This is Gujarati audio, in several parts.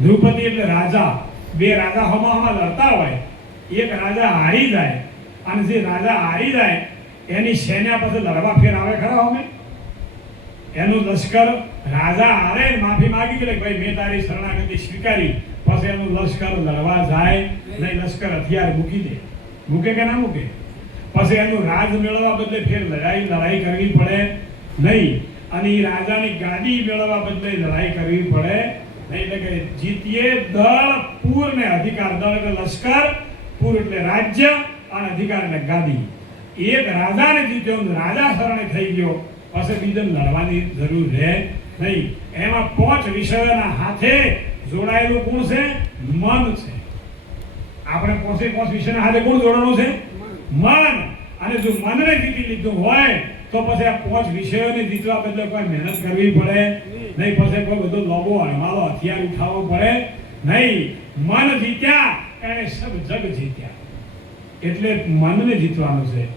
દ્રૌપદી એટલે રાજા, બે રાજા હમાહમા લડતા હોય, એક રાજા હારી જાય અને જે રાજા હારી જાય એની સેના પાસે લડવા ફેર આવે ખરા અમે એનું લશ્કર રાજા હારે માફી માંગી કે ભાઈ મેં તારી શરણાગતિ સ્વીકારી, પછી એનું લશ્કર લડવા જાય નહીં, લશ્કર હથિયાર મૂકી દે, મૂકે કે ના મૂકે, પછી એનું રાજ મેળવવા બદલે ફેર લડાઈ કરવી પડે નહીં, અને એ રાજાની ગાદી મેળવવા બદલે લડાઈ કરવી પડે નહીં. એટલે કે જીતીએ દળ પૂર ને અધિકાર, દળ એટલે લશ્કર, પૂર એટલે રાજ્ય અને અધિકાર એટલે ગાદી. એક રાજાને જીત્યો, રાજા શરણે થઈ ગયો, પછી બીજાને લડવાની જરૂર રહે નહીં. એમાં 5 વિષયોના હાથે જોડાયેલું કોણ છે? મન છે. આપણે 5 વિષયના હાથે કોણ જોડાણું છે? મન. અને જો મનને જીતી લીધું હોય તો પછી આ 5 વિષયોને જીતવા બદલે કોઈ મહેનત કરવી પડે નહીં, પછી કોઈ બધો લોબો હળમાલો હથિયાર ઉઠાવવો પડે નહીં. મન જીત્યા એને સબ જગ જીત્યા. એટલે મનને જીતવાનું છે.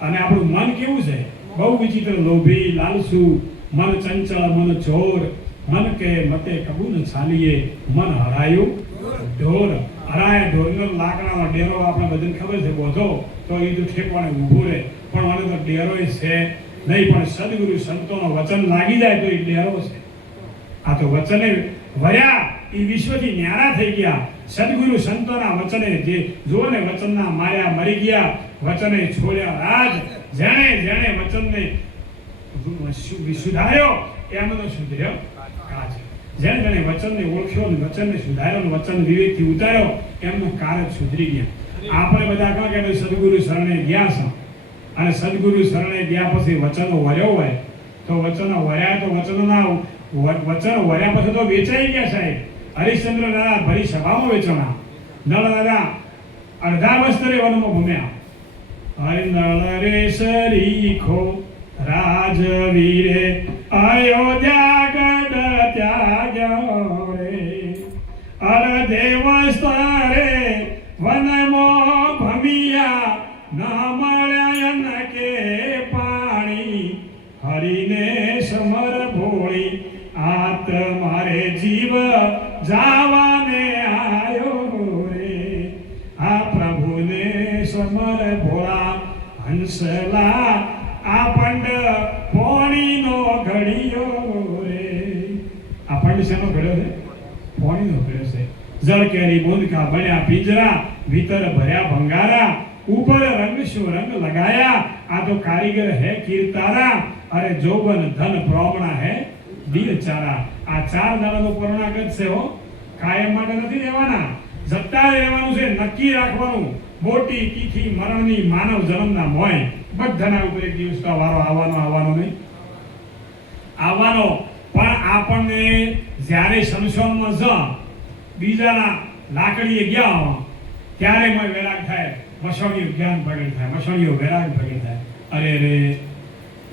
અને આપણું મન કેવું છે? બહુ વિચિત્ર, લોભી, લાલસુ, મન ચંચળ, મન ચોર, મન કે મતે કબૂલ ચાલીએ, મન હરાયું ઢોર. હરાય ઢોરનો લાકડાનો ડેરો આપણે બધાને ખબર છે, બોધો તો એ તો ઠેકવાને ઊભું રહે, પણ મને તો ડેરો છે નહીં, પણ સદગુરુ સંતોનો વચન લાગી જાય તો એ ડેરો છે. આ તો વચને વર્યા એ વિશ્વથી ન્યારા થઈ ગયા. સદગુરુ સંતોના વચને જે જોને વચનના માર્યા મરી ગયા, વચને છોડ્યા રાજ. જેણે જેણે વચનને સુધાર્યો એમનો સુધર્યો કાજ. જેણે જેણે વચનને ઓળખ્યો અને વચનને સુધાર્યો, વચન વિવેકથી ઉતાર્યો એમનો કાર્ય સુધરી ગયા. આપણે બધા કહો કે સદગુરુ શરણે ગયા છે, અને સદગુરુ શરણે ગયા પછી વચનો વર્યો હોય તો વચનો વર્યા તો વચનના વચન વર્યા પછી તો વેચાઈ ગયા સાહેબ. હરિશ્ચંદ્ર દાદા ભરી સભામાં વેચણા, નળ દાદા અડધા વસ્ત્રે વનમાં ભૂમ્યા. હરિ નળ રે સરીખો રાજવીરે અયોધ્યા ગઢ ત્યાગ્યો રે, અડધે વસ્ત્રે વનમાં ભમ્યા, ના મળ્યા કે પાણી, હરિને સમર ભોળી આત મારે જીવ જાવાને આયો રે, આ પ્રભુને સમર ભોળા હંસલા, આ પંડ પોણીનો ઘડિયો રે. આ પંડ શેનો ઘડ્યો છે? પોણીનો ઘડ્યો છે. જળ કેરી બોધકા બન્યા પિંજરા, ભીતર ભર્યા ભંગારા, ઉપર રંગ શું રંગ લગાયા, આ તો કારીગર હે કીર્તારા, અરે જોબન ધન પ્રોમણા હે દિલચારા. આ 4 દાડાનો પૂર્ણાગત છે હો, કાયમ માટે નથી રહેવાના, જતા રહેવાનું છે, નક્કી રાખવાનું. મોટી તિથિ મરણની માનવ જન્મના મોય બધાના ઉપર એક દિવસ તો વારો આવવાનો નહીં આવવાનો. પણ આપણને જ્યારે સંસારમાં જ બીજાના લાકડીએ ગયા ત્યારે મય વૈરાગ થાય, મસણીઓ જ્ઞાન પ્રગટ થાય, મસણીઓ વૈરાગ પ્રગટ થાય. અરે રે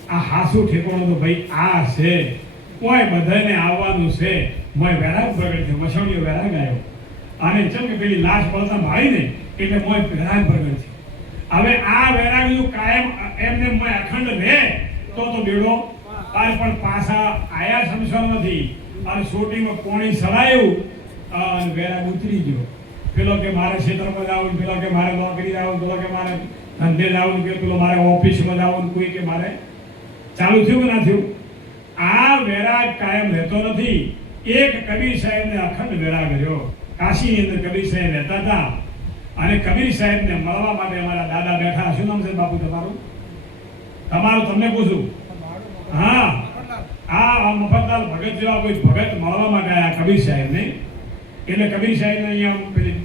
આ હાસુ ઠેકોણો તો ભાઈ આ છે, કોઈ બધાને આવવાનું છે, મય વૈરાગ પ્રગટ થયો, મસણીઓ વૈરાગ આવ્યો. અને જેમ કે પેલી લાશ બળતા મારી ને એટલે મય વૈરાગ પ્રગટ થયો. હવે આ વૈરાગનું કાયમ એમને મય અખંડ રહે તો બેડો પાર. પણ પાછા આયા સંસારમાંથી અને સોટીમાં પોણી સડાયું અને વૈરાગ ઉતરી ગયો. પેલો કે મારે ક્ષેત્રમાં જવું, પેલો કે મારે નોકરી જવું, પેલો કે મારે ધંધે જવું, કે પેલો મારે ઓફિસમાં જવું, કોઈ કે મારે ચાલુ થયું કે ના થયું. આ વૈરાગ કાયમ રહેતો નથી. એક કબીર સાહેબને અખંડ વૈરાગ રહ્યો. કાશીની અંદર કબીર સાહેબ રહેતા હતા અને કબીર સાહેબને મળવા માટે અમારા દાદા બેઠા. શું નામ છે બાપુ તમારું? તમને પૂછું. હા, આ મફતલાલ ભગત જેવા કોઈ ભગત મળવા માટે આવ્યા કબીર સાહેબને. એટલે કબીર સાહેબને અહીંયા પેલી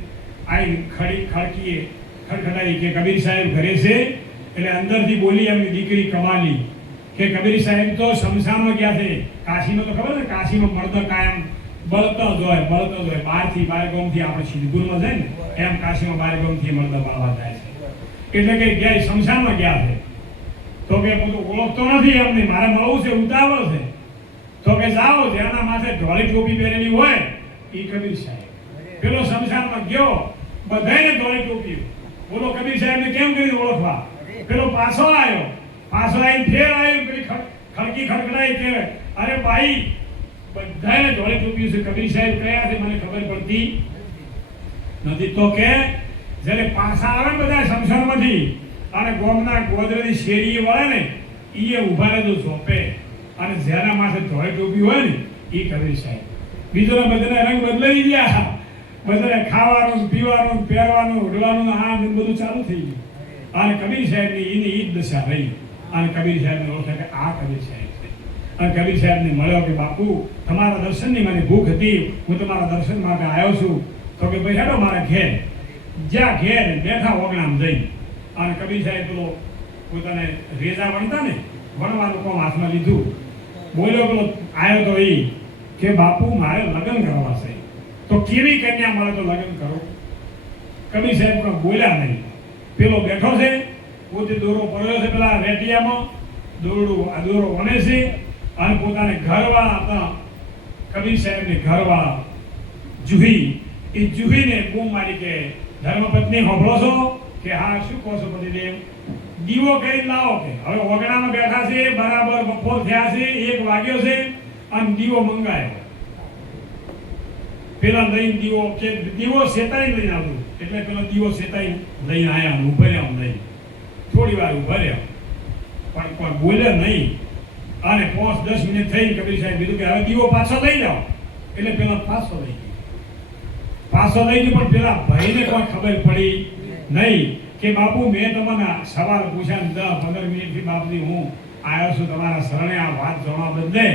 આઈ ખડખડાઈ કે કબીર સાહેબ ઘરે છે. એટલે અંદરથી બોલી એમની દીકરી કમાલી કે કબીર સાહેબ તો શમશાનમાં ગયા છે. કાશીમાં તો ખબર છે, કાશીમાં મળતો કાયમ બળતો જ હોય. બહારથી બારગામથી આપણે સિદ્ધપુરમાં જાય ને એમ કાશીમાં બારગામથી મળતો બળવા જાય છે. એટલે કે ગયા શમશાનમાં ગયા છે. તો કે હું તો ઓળખતો નથી એમને, મારે મળવું છે, ઉતાવળ છે. તો કે જાઓ, જેના માથે ધોળી ટોપી પહેરેલી હોય એ કબીર સાહેબ. પેલો શમશાનમાં ગયો, બધાને ધોળી ટોપી. બોલો કબીર સાહેબને કેમ કરી ઓળખવા? પેલો પાછો આવ્યો, આવીને ફેર આવ્યો, પેલી ખડકી ખડખડાઈ કે અરે ભાઈ બધાને ધોળી ટોપી છે, કબીર સાહેબ કયા છે મને ખબર ખબર પડતી નથી. તો કે જ્યારે પાછા આવે ને બધા શમશાનમાંથી અને ગોમના ગોદરેની શેરીએ વળે ને એ ઊભા રહેજો ઝોપે અને જેના માથે ધોઈ ટોપી હોય ને એ કબીર સાહેબ. બીજોના બધાના રંગ બદલાઈ ગયા, બધાને ખાવાનું પીવાનું પહેરવાનું ઉડવાનું આ બધું ચાલુ થઈ ગયું. અને કબીર સાહેબની એની ઈ જ દશા રહી. અને કબીર સાહેબને ઓળખે કે આ કબીર સાહેબ છે. અને કબીર સાહેબને મળ્યો કે બાપુ તમારા દર્શનની મને ભૂખ હતી, હું તમારા દર્શન માટે આવ્યો છું. તો કે ભાઈ હેડો મારા ઘેર. જ્યાં ઘેર બેઠા ઓગણામ જઈ અને કબીર સાહેબ પેલો પોતાને રેજા વણતા ને વણવાનું કોમ હાથમાં લીધું. બોલ્યો પેલો આવ્યો તો એ કે બાપુ મારે લગ્ન કરવા છે, તો કેવી કન્યા મળે તો લગ્ન કરો. કબીર સાહેબ પણ બોલ્યા નહીં. પેલો બેઠો છે, પોતે દોરો પડ્યો છે પેલા રેટિયામાં, દોરડું આ દોરો વણે છે અને પોતાને ઘરવાળા હતા કબીર સાહેબને ઘરવાળા જુહી, એ જુહીને બૂમ મારી કે ધર્મપત્ની હોભળો છો? કે હા. શું કહો છો પતિદેવ? દીવો કરી લાવો. કે હવે ઓગણામાં બેઠા છે, બરાબર બપોર થયા છે, 1 વાગ્યો છે અને દીવો મંગાયો. પેલા લઈને દીવો કે દીવો સેતાઈ લઈને આવ્યું એટલે પેલો દીવો સેતાઈ લઈને આવ્યા, ઉભા રહ્યા લઈને થોડી વાર ઉભા રહ્યા પણ કોઈ બોલ્યા નહીં. અને 5-10 મિનિટ થઈ કબીર સાહેબ કીધું કે હવે દીવો પાછો લઈ જાઓ. એટલે પેલા પાછો લઈ ગયો પણ પેલા ભાઈને કોઈ ખબર પડી નહીં કે બાપુ મેં તમને સવાલ પૂછ્યા 10-15 મિનિટથી બાપજી હું આવ્યો છું તમારા શરણે આ વાત જાણવા બદલે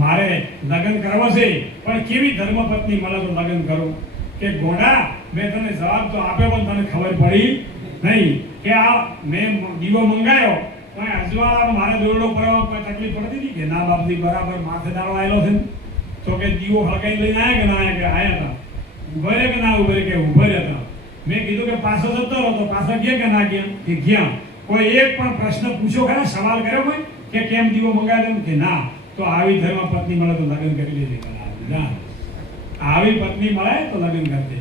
મારે લગ્ન કરવા છે, પણ કેવી ધર્મપત્ની મળે તો લગ્ન કરું. કે ગોડા મેં તને જવાબ તો આપ્યો પણ તને ખબર પડી નહીં કે આ મેં દીવો મંગાયો પણ અજવાળામાં મારે દોરડો પડવામાં કોઈ તકલીફ પડતી હતી કે ના બાપજી બરાબર માથે દાડો આવેલો છે. તો કે દીવો હળગાઈ લઈને આવ્યા કે ના આવ્યા? કે આવ્યા હતા. ઉભા રહ્યા કે ના ઉભા રહ્યા? કે ઉભા રહ્યા હતા. મેં કીધું કે પાછો જતો રહો તો પાછા ગયા કે ના ગયા? કે ગયા. કોઈ એક પણ પ્રશ્ન પૂછ્યો ખરા, સવાલ કર્યો કોઈ કે કેમ દીવો મંગાવ્યો? કે ના. તો આવી ધર્મપત્ની મળે તો લગ્ન કરી લેજે. ના, આવી પત્ની મળે તો લગ્ન કરજે.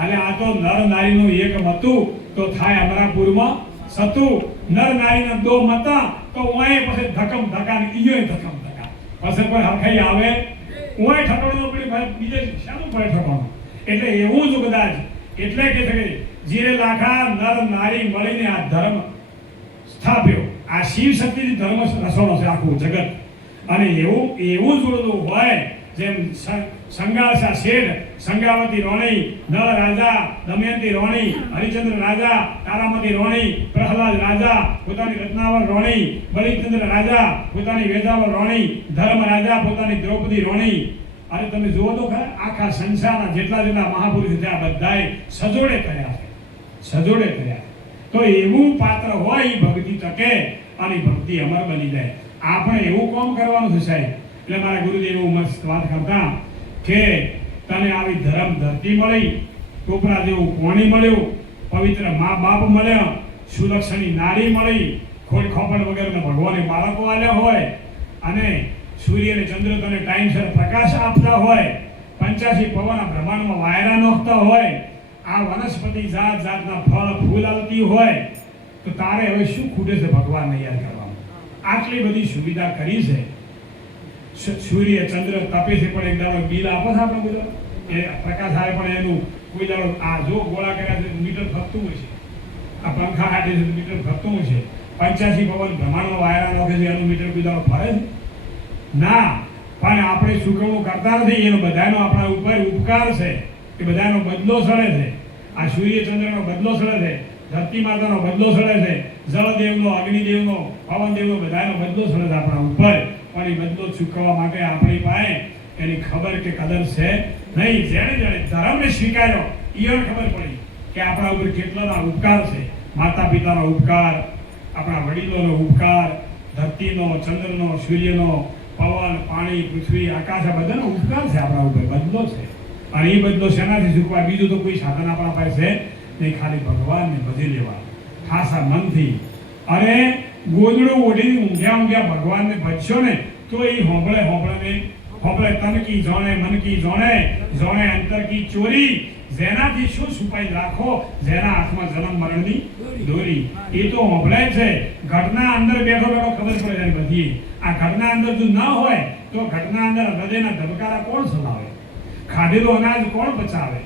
અને આ તો નર નારીનું એક મતું તો થાય અમરાપુરમાં સતું. નર નારીના 2 મતા તો ઓય પછી ધકમ ધકા ને ઈયોય ધકમ ધકા. પછી કોઈ હરખાઈ આવે ઓય ઠટોળો પડી ભાઈ બીજે શાનું પડે ઠટોળો. એટલે એવું જ કદાચ એટલે કે જે લાખા નર નારી મળીને આ ધર્મ સ્થાપ્યો. આ શિવ શક્તિથી ધર્મ રસોડો છે આખું જગત. અને એવું જોડેલું હોય જેમ સંગાસા શેઠ, સંગાવતી રોણી, નળ રાજા, દમયંતી રોણી, હરિચંદ્ર રાજા, તારામતી રોણી, પ્રહલાદ રાજા પોતાની રત્નાવર રોણી, બલિચંદ્ર રાજા પોતાની વેદાવર રોણી, ધર્મ રાજા પોતાની દ્રૌપદી રોણી. અને તમે જુઓ તો ખરા આખા સંસારના જેટલા મહાપુરુષ છે આ બધાએ સજોડે કર્યા છે, સજોડે કર્યા. તો એવું પાત્ર હોય એ ભક્તિ ટકે અને ભક્તિ અમર બની જાય. આપણે એવું કામ કરવાનું છે સાહેબ. એટલે મારા ગુરુદેવ એવું મસ્ત વાત કરતા કે તને આવી ધર્મ ધરતી મળી, ટોપરા જેવું કોણી મળ્યું, પવિત્ર મા બાપ મળ્યા, સુલક્ષણી નારી મળી, ખોડ ખોપડ વગેરેના ભગવાને બાળકો આલ્યા હોય અને સૂર્ય અને ચંદ્ર તને ટાઈમસર પ્રકાશ આપતા હોય, 85 પવન બ્રહ્માંડમાં વાયરા નોખતા હોય, આ વનસ્પતિ જાત જાતના ફળ ફૂલ આવતી હોય, તો તારે હવે શું ખૂટે છે ભગવાનને યાદ કરવામાં? આટલી બધી સુવિધા કરી છે. સૂર્ય ચંદ્ર તપે છે પણ એક દાડો બિલ આપે છે આપણે બધા એ પ્રકાશ આવે પણ એનું કોઈ દાડો આ જો ગોળા કર્યા છે મીટર ફરતું હોય છે, આ પંખા હાટે છે મીટર ફરતું હોય છે, 85 પવન બ્રહ્માંડમાં વાયરા નોખે છે એનું મીટર કોઈ દાડો ફરે છે ના. પણ આપણે ચૂકવણું કરતા નથી. એનો બધાનો આપણા ઉપર ઉપકાર છે કે બધાનો બદલો સળે છે. આ સૂર્ય ચંદ્રનો બદલો સળે છે, ધરતી માતાનો બદલો સળે છે, જળદેવનો, અગ્નિદેવનો, પવનદેવનો બધાનો બદલો સળે છે આપણા ઉપર. પણ એ બદલો ચૂકવવા માટે આપણી પાસે એની ખબર કે કદર છે નહીં. જેણે ધર્મને સ્વીકાર્યો એને ખબર પડી કે આપણા ઉપર કેટલાના ઉપકાર છે. માતા પિતાનો ઉપકાર, આપણા વડીલોનો ઉપકાર, ધરતીનો, ચંદ્રનો, સૂર્યનો, પવન, પાણી, પૃથ્વી, આકાશ આ બધાનો ઉપકાર છે આપણા ઉપર, બદલો છે. અને એ બદલો શેનાથી ચૂકવાય? બીજું તો કોઈ સાધન આપણા પાસે છે નહીં, ખાલી ભગવાનને ભજી લેવા ખાસા મનથી. અને ગોદડું ઓઢીને ઊંઘ્યા ભગવાનને ભજશો ને તો એ હોંભળે તન કી જાણે મન કી જાણે અંતર કી ચોરી. જેનાથી શું છુપાઈ રાખો, જેના હાથમાં જન્મ મરણની દોરી. એ તો હોંભળે છે. ઘટના અંદર બેઠો ખબર પડે છે બધી. આ ઘટના અંદર જો ન હોય તો ઘટના અંદર હૃદયના ધબકારા કોણ ચલાવે? ખાધેલું અનાજ કોણ પચાવે?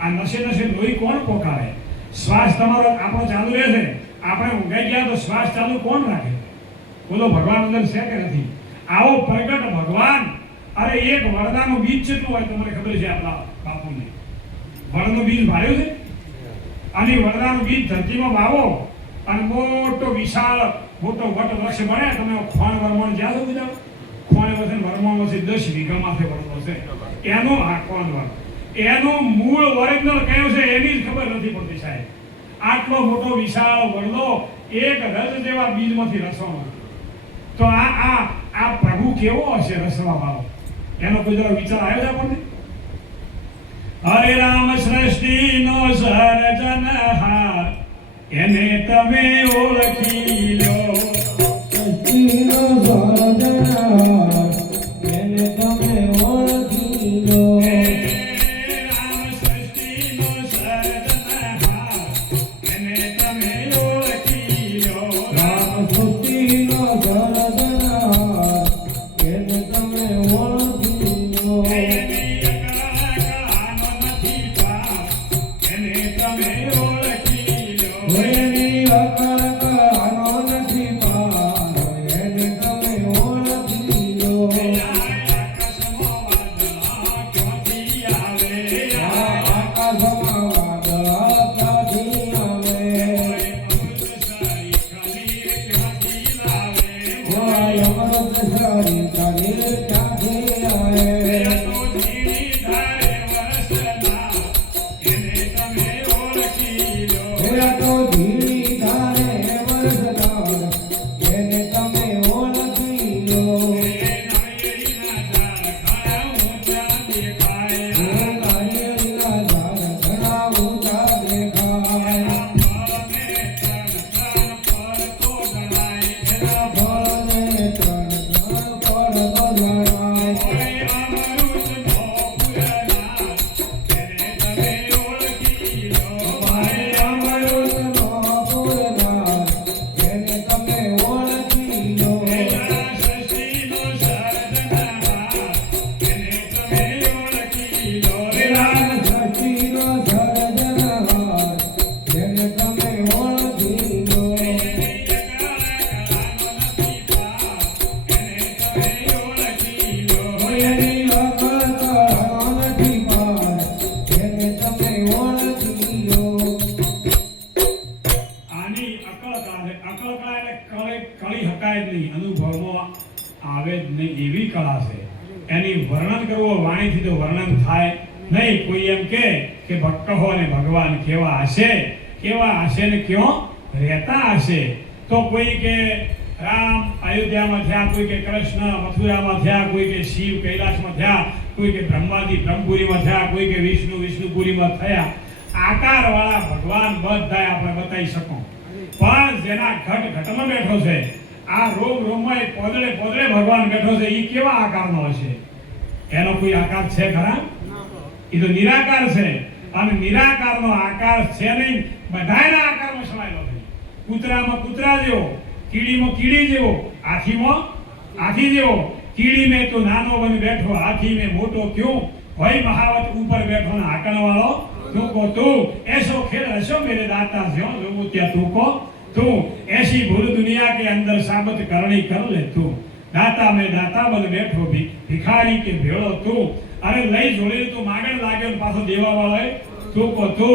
આ નશે નશે લોહી કોણ પોકાવે? શ્વાસ તમારો આપણો ચાલુ રહે છે, આપણે ઊંઘાઈ ગયા તો શ્વાસ ચાલુ કોણ રાખે? બોલો, ભગવાન અંદર છે કે નથી? આવો પ્રગટ ભગવાન. અરે એક વરદાનું બીજ કેટલું હોય તમને ખબર છે? આપણા બાપુને વરનું બીજ ભાર્યું છે, અને વરદાનું બીજ ધરતીમાં વાવો અને મોટો વિશાળ મોટો વટ વૃક્ષ બને. તમે ખોણ વરમણ જ્યાં સુધી જાઓ, ખોણ વસે વરમણ વસે 10 વીઘામાં છે વરમણ છે, એનું આ ખોણ વર, એનું મૂળ ઓરિજિનલ કયું છે એની જ ખબર નથી પડતી સાહેબ. આટલો મોટો વિશાળ વડલો એક રજ જેવા બીજમાંથી રસવાનો. તો આ પ્રભુ કેવો હશે રસવા વાળો? એનો કોઈ જરા વિચાર આવ્યો છે આપણને? હરે રામ સૃષ્ટિનો સર્જનહાર, એને તમે ઓળખી લો. સૃષ્ટિનો સર્જનહાર, એને તમે ઓળખી લો. રામ સૃષ્ટિનો સર્જનહાર, એને તમે ઓળખી લો. રામ સૃષ્ટિનો સર્જનહાર, એને તમે ઓળખી લો. એની અકળાનો નથી પાર, એને તમે ઓળખી લો. એની અકળ કળાનો નથી પાર, એને તમે ઓળખી લો. આકાશમાં વાદળા ક્યાંથી આવે? આકાશમાં વાદળા ક્યાંથી આવે? અમૃતસરી કલીર ક્યાંથી લાવે? હોય અમૃતસરી કલીર ક્યાંથી આવે? તો ઝીણી ધારે વરસનાર, એને તમે ઓળખી લો. એરા તો ધીરી ધારે વરસનાર, એને તમે ઓળખી લો. નાળિયેરીના ઝાડ ઘણા ઊંચા દેખાય. નાળિયેરના ઝાડ ઘણા ઊંચા દેખાય. ફળને ત્રણ પર તો ગણાય. એના ફળને ત્રણ ફળ બગાડાય. હોય અમૃતનો પૂરનાર, એને તમે ઓળખી લો. ભાઈ અમૃતનો પૂરનાર, એને તમે ઓળખી લો. સૃષ્ટિનો સર્જનહાર, એને તમે ઓળખી લો. રામ સૃષ્ટિનો સર્જનહાર, એને તમે ઓળખી લો. એની અકળ કળાનો નથી પાર, એને તમે ઓળખી લો. આની અકળ કળા છે. અકળ કળા એટલે કળી હકાય જ નહીં, અનુભવમાં આવે જ નહીં એવી કળા છે. એની વર્ણન કરવું વાણીથી તો વર્ણન થાય નહીં. કોઈ એમ કે ભક્ત હો ને ભગવાન કેવા હશે ને ક્યાં રહેતા હશે? તો કોઈ કે રામ અયોધ્યામાં થયા, કોઈ કે કૃષ્ણ મથુરામાં થયા, કોઈ કે શિવ કૈલાસમાં થયા, કોઈ કે બ્રહ્માજી બ્રહ્મપુરીમાં થયા, કોઈ કે વિષ્ણુ વિષ્ણુપુરીમાં થયા. આકારવાળા ભગવાન બધા આપણે બતાવી શકો, પણ જેના ઘટમાં બેઠો છે, આ રોમ રોમમાં પોદળે પોદળે ભગવાન બેઠો છે, એ કેવા આકારનો હશે? એનો કોઈ આકાર છે ખરા? એ તો નિરાકાર છે, અને નિરાકારનો આકાર છે નહીં, બધાયના આકારમાં સમાયેલો છે. કૂતરામાં કૂતરા જેવો, કીડીમાં કીડી જેવો, હાથીમાં હાથી જેવો. કીડી में तो નાનો બની બેઠો, હાથી में મોટો क्यों? હોય મહાવત ઉપર બેઠો ને હાકણ વાળો તું को तू ऐसो खेल रसो मेरे दाता ज्यों लोगों त्या तू को तू ऐसी भूल दुनिया के अंदर साबत करनी कर ले तू. दाता में दाता બન બેઠો, ભિખારી કે ભેળો તું. અરે લઈ જોડી તું માગણ લાગ્યો ને પાછો દેવા વાળો તું को तू.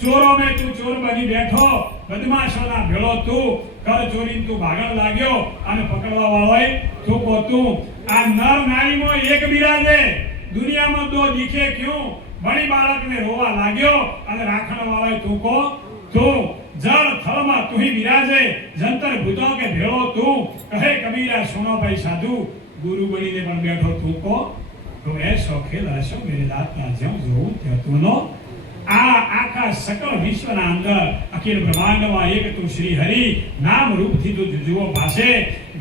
ચોરો में તું ચોર બની બેઠો, બદમાશોના ભેળો તું. કર ચોરી તું ભાગણ લાગ્યો અને પકડવા વાળો તું को तू. આ નર નારીમાં એક બિરાજે, દુનિયામાં દો દીખે ક્યું? બળી બાળકને રોવા લાગ્યો અને રાખણ વાળો તું को तू. જળ થળમાં તું ही બિરાજે, જંતર ભૂતો કે ભેળો તું. કહે કબીરા સુનો ભાઈ સાધુ, ગુરુ બનીને પણ બેઠો તું को. તો એસો ખેલ હશો મેરે દાતના જ્યાં જોઉં ત્યાં તુંનો. આ આખા સકળ વિશ્વના અંદર અખિલ બ્રહ્માંડમાં એક તું શ્રી હરિ નામ રૂપથી તું જુઓ ભાષે.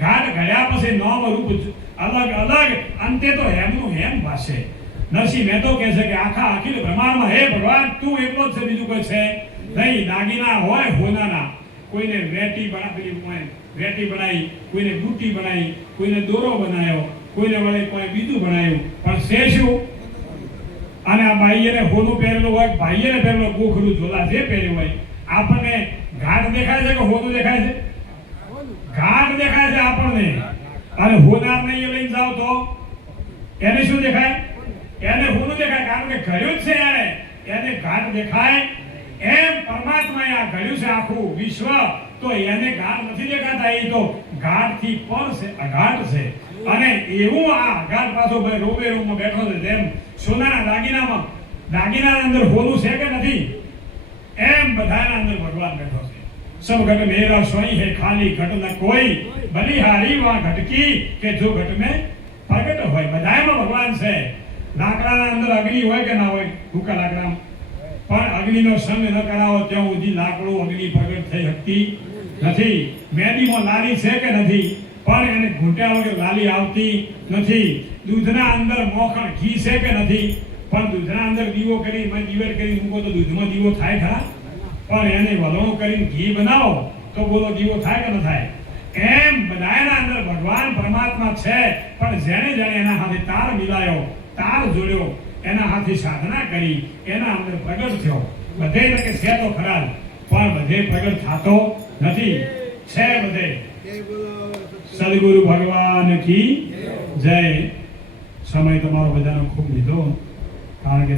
ઘાટ ઘડ્યા પછી નામ રૂપ અલગ અલગ, અંતે તો હેમનું હેમ ભાષે. નરસિંહ મહેતો કહે છે કે આખા અખિલ બ્રહ્માંડમાં હે ભગવાન તું એકલો જ છે, બીજું કોઈ છે નહીં. દાગીના હોય હોનાના, કોઈને વેટી બનાવી, કોઈને બુટ્ટી બનાવી, કોઈને દોરો બનાવ્યો, કોઈને વળે કોઈ બીજું બનાવ્યું, પણ છે શું? અને આ બાઈને હોનું પહેરેલું હોય, ભાઈને પહેરેલું ગોખરું ઝોલા જે પહેર્યું હોય, આપણને ઘાટ દેખાય છે કે હોનું દેખાય છે? ઘાટ દેખાય છે આપણને. અને હોનારને એ લઈને જાવ તો એને શું દેખાય? એને હોનું દેખાય, કારણ કે ઘડ્યું જ છે એને ઘાટ દેખાય. એમ પરમાત્માએ આ ઘડ્યું છે આખું વિશ્વ, તો એને ઘાટ નથી દેખાતા, એ તો ઘાટથી પર છે, અઘાટ છે. અને એવું આ અઘાટ પાછો ભાઈ રૂબેરૂમાં બેઠો છે. જેમ સોનાના દાગીનાના અંદર હોનું છે કે નથી, એમ બધાના અંદર ભગવાન બેઠો છે. સબ ઘટ મેરા સોઈ હે ખાલી ઘટ ન કોઈ, બલિહારી વા ઘટકી કે જો ઘટ में પ્રગટ હોય. બધાયમાં ભગવાન છે. લાકડાના અંદર અગ્નિ હોય કે ના હોય? ટૂંકા લાકડામાં પણ અગ્નિનો સંગ ન કરાવો ત્યાં સુધી લાકડું અગ્નિ પ્રગટ થઈ શકતી નથી. મેદીમાં લાલી છે કે નથી, પણ એને ઘૂંટ્યા વગર લાલી આવતી નથી. દૂધના અંદર મોખણ ઘી છે કે નથી, પણ દૂધના અંદર દીવો કરી દિવેટ કરી મૂકો તો દૂધમાં દીવો થાય ખરા? પણ એને વલણો કરીને ઘી બનાવો તો બોલો દીવો થાય કે ન થાય? એમ બધાના અંદર ભગવાન પરમાત્મા છે. પણ જેણે જેણે એના હાથે તાર મિલાયો, તાર જોડ્યો, એના હાથે સાધના કરી, એના અંદર પ્રગટ થયો. બધે કે છે તો ખરા, પણ બધે પ્રગટ થતો નથી. છે બધે. સદગુરુ ભગવાન કી જય. સમય તમારો બધાનો ખૂબ લીધો, કારણ કે